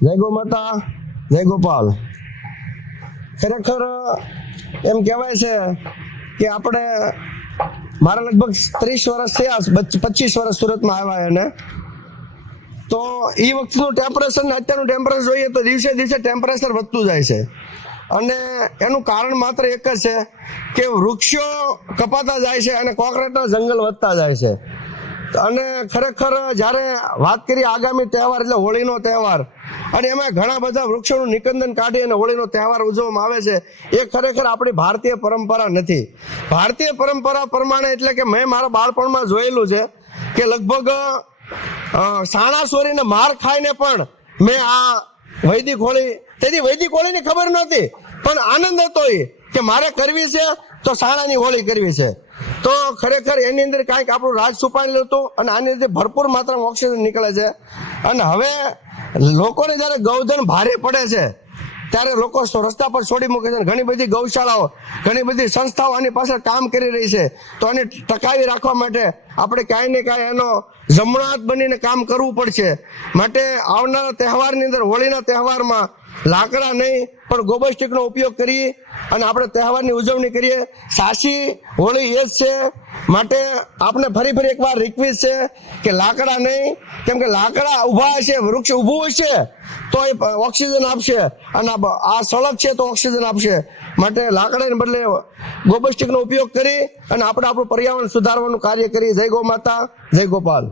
જય ગો માતા, જય ગોપાલ. ખરેખર એમ કહેવાય છે કે આપણે મારા લગભગ 30 વર્ષ થયા, 25 વર્ષ સુરતમાં આવ્યા એને. તો એ વખતનું ટેમ્પરેચર ને અત્યારનું ટેમ્પરેચર જોઈએ તો દિવસે દિવસે ટેમ્પરેચર વધતું જાય છે. અને એનું કારણ માત્ર એક જ છે કે વૃક્ષો કપાતા જાય છે અને કોન્ક્રીટના જંગલ વધતા જાય છે. અને ખરેખર જ્યારે વાત કરીએ આગામી તહેવાર એટલે હોળીનો તહેવાર, અને એમાં ઘણા બધા વૃક્ષોનું નિકંદન કાઢી અને હોળીનો તહેવાર ઉજવવામાં આવે છે, એ ખરેખર આપણી ભારતીય પરંપરા નથી. ભારતીય પરંપરા પ્રમાણે એટલે કે મેં મારા બાળપણમાં જોયેલું છે કે લગભગ સાણા સોરીને માર ખાઈને પણ મેં આ વૈદિક હોળી, તેથી વૈદિક હોળીની ખબર નહોતી પણ આનંદ હતો એ કે મારે કરવી છે તો સાણાની હોળી કરવી છે. તો ખરેખર એની અંદર કાંઈક આપણું રાજ છુપાયેલું હતું અને આની અંદર ભરપૂર માત્રામાં ઓક્સિજન નીકળે છે. અને હવે લોકોને જ્યારે ગૌધન ભારે પડે છે ત્યારે લોકો રસ્તા પર છોડી મૂકે છે. ઘણી બધી ગૌશાળાઓ, ઘણી બધી સંસ્થાઓ આની પાછળ કામ કરી રહી છે. તો આને ટકાવી રાખવા માટે આપણે કાંઈ ને કાંઈ એનો જમણો હાથ બનીને કામ કરવું પડશે. માટે આવનારા તહેવારની અંદર, હોળીના તહેવારમાં લાકડા નહીં પણ ગોબર સ્ટીકનો ઉપયોગ કરી અને આપણે તહેવારની ઉજવણી કરીએ. સાચી હોળી એ જ છે. માટે આપણે ફરી એકવાર રિક્વેસ્ટ છે કે લાકડા નહીં, કેમ કે લાકડા ઊભા હશે, વૃક્ષ ઊભું હશે તો એ ઓક્સિજન આપશે, અને આ સળગ છે તો ઓક્સિજન આપશે. માટે લાકડાને બદલે ગોબર સ્ટીકનો ઉપયોગ કરી અને આપણે આપણું પર્યાવરણ સુધારવાનું કાર્ય કરીએ. જય ગો માતા, જય ગોપાલ.